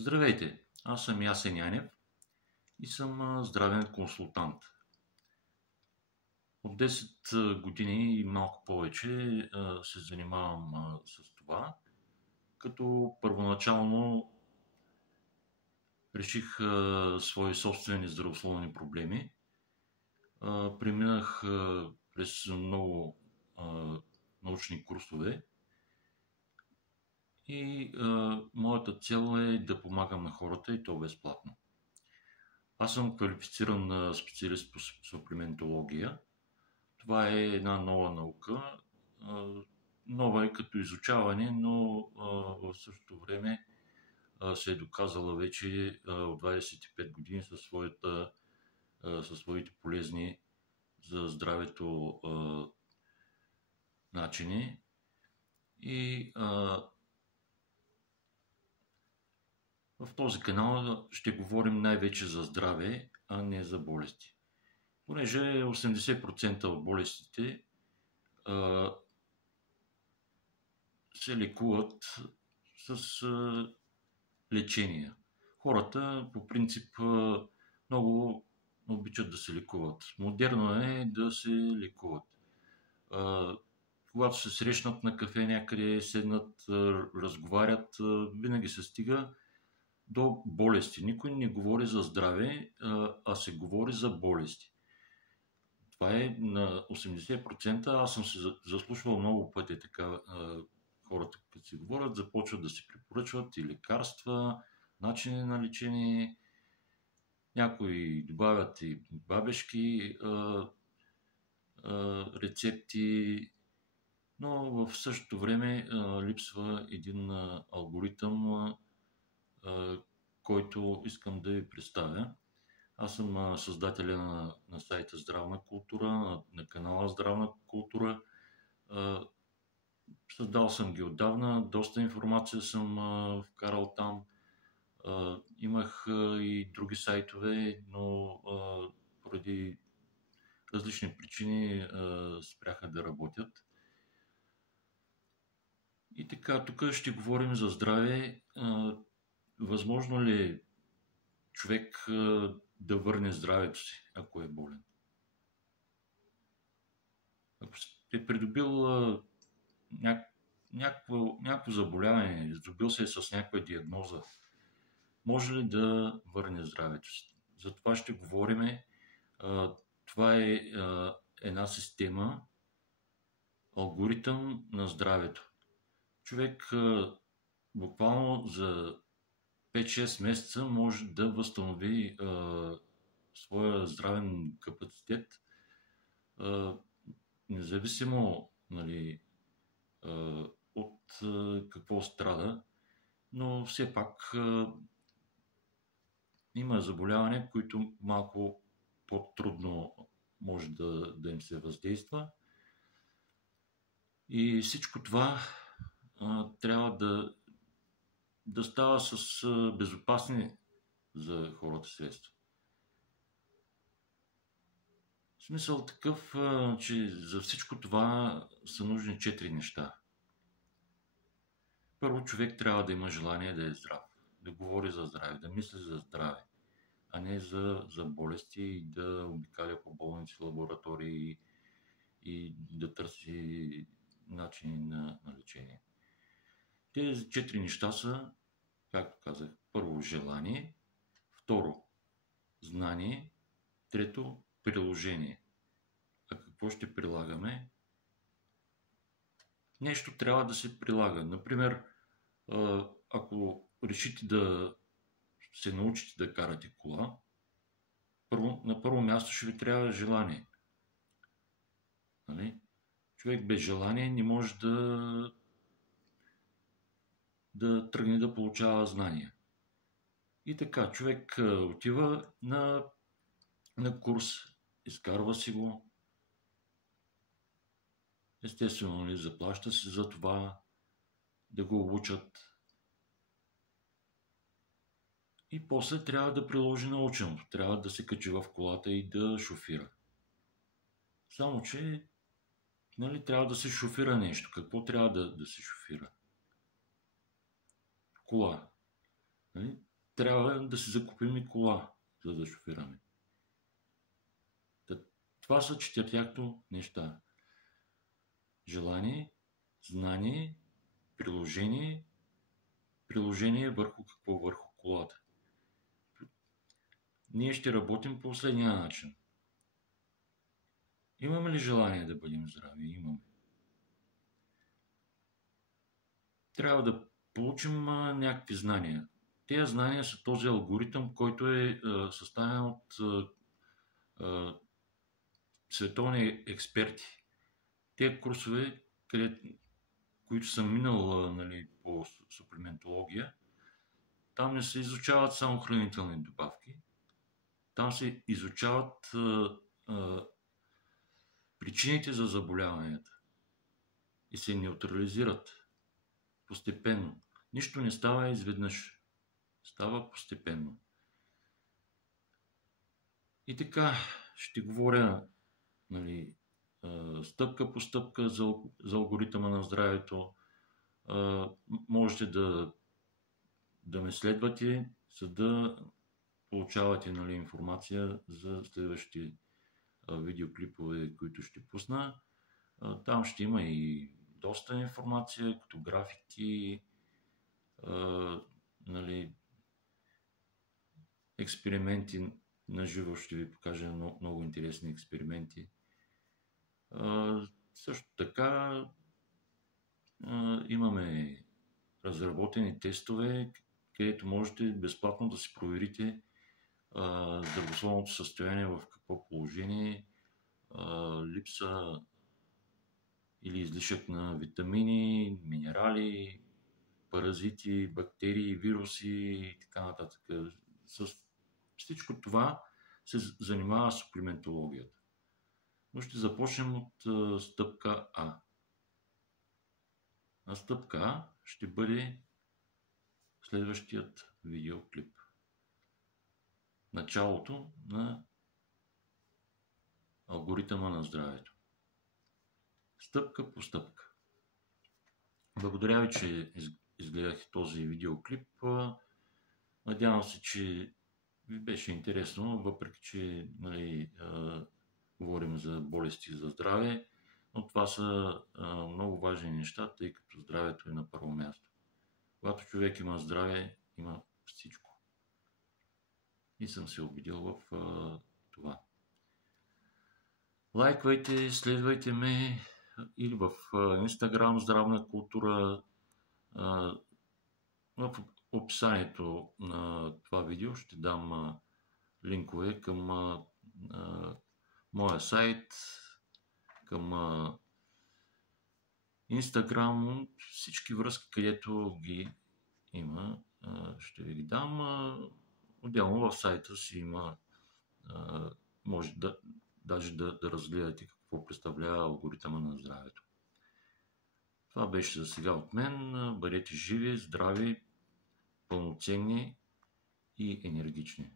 Здравейте, аз съм Ясен Янев и съм здравен консултант. От 10 години и малко повече се занимавам с това, като първоначално реших свои собствени здравословни проблеми. Преминах през много научни курсове и моята цел е да помагам на хората и то безплатно. Аз съм квалифициран специалист по суплементология. Това е една нова наука. Нова е като изучаване, но в същото време се е доказала вече от 25 години със своите полезни за здравето начини. И в този канал ще говорим най-вече за здраве, а не за болести. Понеже 80% от болестите се лекуват с лечения. Хората по принцип много обичат да се лекуват. Модерно е да се лекуват. Когато се срещнат на кафе някъде, седнат, разговарят, винаги се стига до болести. Никой не говори за здраве, а се говори за болести. Това е на 80%. Аз съм се заслушвал много пъти така. Хората, като си говорят, започват да си препоръчват и лекарства, начини на лечение. Някои добавят и бабешки рецепти, но в същото време липсва един алгоритъм, който искам да ви представя. Аз съм създателя на сайта Здравна култура, на канала Здравна култура. Създал съм ги отдавна, доста информация съм вкарал там. Имах и други сайтове, но поради различни причини спряха да работят. И така, тук ще говорим за здраве. Възможно ли е човек да върне здравето си, ако е болен? Ако сте придобил някакво заболяване, здобил се с някаква диагноза, може ли да върне здравето си? За това ще говорим. Това е една система, алгоритъм на здравето. Човек буквално за 5-6 месеца може да възстанови своя здравен капацитет, независимо, нали, от какво страда, но все пак има заболявания, които малко по-трудно може да им се въздейства. И всичко това трябва да става с безопасни за хората средства. В смисъл такъв, че за всичко това са нужни 4 неща. Първо, човек трябва да има желание да е здрав, да говори за здраве, да мисли за здраве, а не за болести и да обикаля по болници, лаборатории и да търси начини на лечение. Тези 4 неща са, както казах, първо желание, второ знание, трето приложение. А какво ще прилагаме? Нещо трябва да се прилага. Например, ако решите да се научите да карате кола, на първо място ще ви трябва желание. Нали? Човек без желание не може да тръгне да получава знания. И така, човек отива на курс, изкарва си го. Естествено, нали, заплаща се за това да го обучат. И после трябва да приложи наученото. Трябва да се качи в колата и да шофира. Само че, нали, трябва да се шофира нещо. Какво трябва да се шофира? Кола. Нали? трябва да си закупим и кола, за да шофираме. Това са четирите неща. Желание, знание, приложение върху какво? Върху колата. Ние ще работим по последния начин. Имаме ли желание да бъдем здрави? Имаме. Трябва да получим някакви знания. Тези знания са този алгоритъм, който е съставен от световни експерти. Тези курсове, които съм минал по суплементология, там не се изучават само хранителни добавки. Там се изучават причините за заболяванията и се неутрализират постепенно. Нищо не става изведнъж. Става постепенно. И така ще говоря стъпка по стъпка за алгоритъма на здравето. Можете да ме следвате, за да получавате информация за следващите видеоклипове, които ще пусна. Там ще има и доста информация, като графики, експерименти на живо, ще ви покажа много интересни експерименти. Също така имаме разработени тестове, където можете безплатно да си проверите здравословното състояние, в какво положение, липса или излишък на витамини, минерали, паразити, бактерии, вируси и така нататък. С всичко това се занимава суплементологията. Но ще започнем от стъпка А. А стъпка А ще бъде следващият видеоклип. Началото на алгоритъма на здравето. Стъпка по стъпка. Благодаря ви, че изгледахте този видеоклип. Надявам се, че ви беше интересно, въпреки че говорим за болести за здраве, но това са много важни неща, тъй като здравето е на първо място. Когато човек има здраве, има всичко. И съм се убедил в това. Лайквайте, следвайте ме или в Instagram Здравна култура. В описанието на това видео ще дам линкове към моя сайт, към Instagram, всички връзки, където ги има, ще ви ги дам. Отделно в сайта си има, може даже да разгледате какво представлява алгоритъма на здравето. Това беше за сега от мен. Бъдете живи, здрави, пълноценни и енергични.